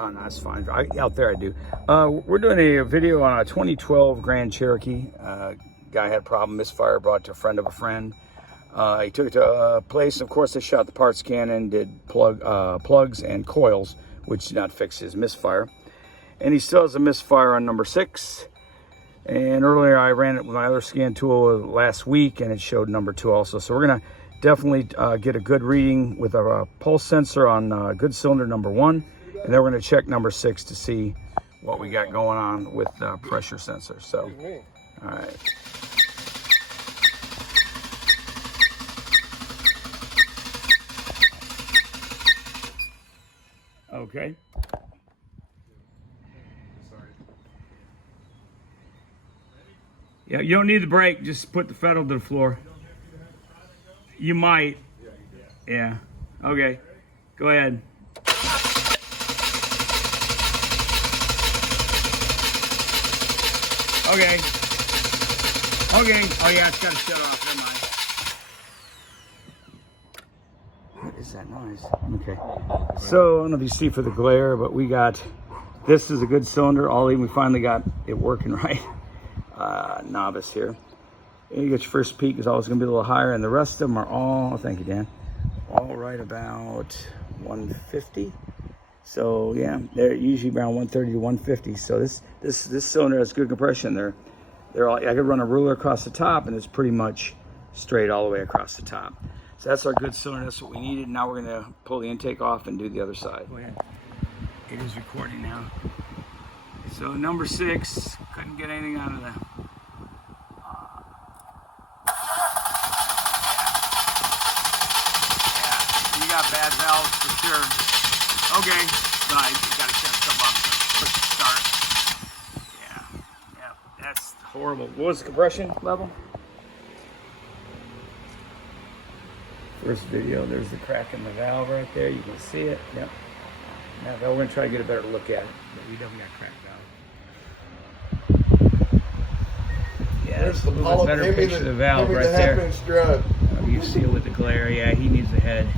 Oh, no, that's fine. Out there I do. We're doing a video on a 2012 Grand Cherokee. Guy had a problem, misfire, brought it to a friend of a friend. He took it to a place. Of course, they shot the parts cannon, did plugs and coils, which did not fix his misfire. And he still has a misfire on number 6. And earlier I ran it with my other scan tool last week, and it showed number 2 also. So we're gonna definitely get a good reading with a pulse sensor on good cylinder number 1. And then we're gonna check number 6 to see what we got going on with the pressure sensor. So, all right. Okay. Yeah, you don't need the brake, just put the pedal to the floor. You might. Yeah. Okay. Go ahead. Okay. Okay. Oh yeah, it's gotta shut off. Never mind. What is that noise? Okay. So I don't know if you see for the glare, but we got, this is a good cylinder. Ollie, we finally got it working right. Novice here. And you get your first peak is always going to be a little higher, and the rest of them are all, thank you, Dan, all right about 150. So yeah, they're usually around 130 to 150. So this cylinder has good compression. They're all, I could run a ruler across the top, and it's pretty much straight all the way across the top. So that's our good cylinder. That's what we needed. Now we're going to pull the intake off and do the other side. Go ahead. It is recording now. So number 6, couldn't get anything out of that. Yeah, you got bad valves for sure. Okay, side, you gotta shut stuff off to push the start. Yeah, that's horrible. What was the compression level? First video, there's the crack in the valve right there. You can see it. Yep. Now we're gonna try to get a better look at it, but we definitely got cracked valve. Yeah, there's a little bit better picture of the valve right there. You see it with the glare. Yeah, he needs the head.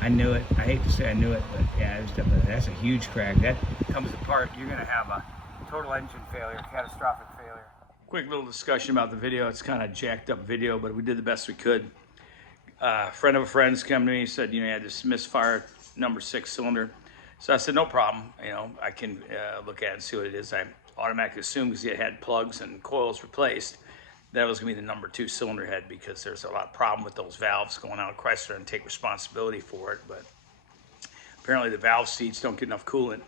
I knew it. I hate to say I knew it, but yeah, it was definitely, that's a huge crack. That comes apart, you're gonna have a total engine failure, catastrophic failure. Quick little discussion about the video. It's kind of jacked up video, but we did the best we could. Friend of a friend's come to me, said, you know, he had this misfire number 6 cylinder. So I said, no problem. You know, I can look at it and see what it is. I automatically assumed, because he had plugs and coils replaced, that was gonna be the number 2 cylinder head, because there's a lot of problem with those valves going out. Chrysler and take responsibility for it, but apparently the valve seats don't get enough coolant,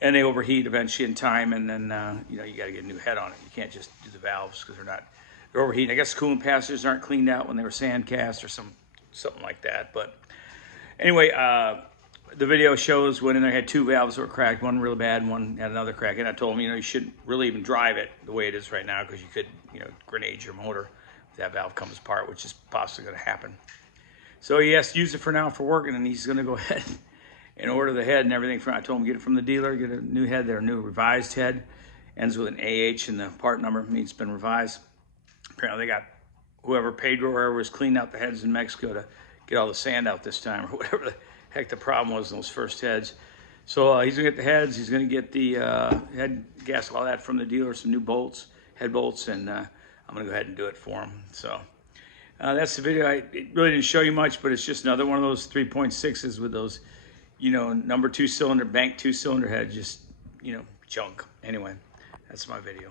and they overheat eventually in time, and then you know, you got to get a new head on it. You can't just do the valves because they're overheating. I guess coolant passages aren't cleaned out when they were sand cast or something like that. But anyway, the video shows when in there had 2 valves that were cracked, one really bad, one had another crack. And I told him, you know, you shouldn't really even drive it the way it is right now, because you could, you know, grenade your motor if that valve comes apart, which is possibly going to happen. So he has to use it for now for working, and he's going to go ahead and order the head and everything. I told him, get it from the dealer, get a new head there, a new revised head. Ends with an AH, and the part number means it's been revised. Apparently they got whoever was cleaning out the heads in Mexico to get all the sand out this time, or whatever the heck the problem was in those first heads. So he's gonna get the heads, he's gonna get the head gasket, all that from the dealer, some new bolts, head bolts, and I'm gonna go ahead and do it for him. So that's the video. It really didn't show you much, but it's just another one of those 3.6s with those, you know, number 2 cylinder, bank 2 cylinder head, just, you know, junk. Anyway, that's my video.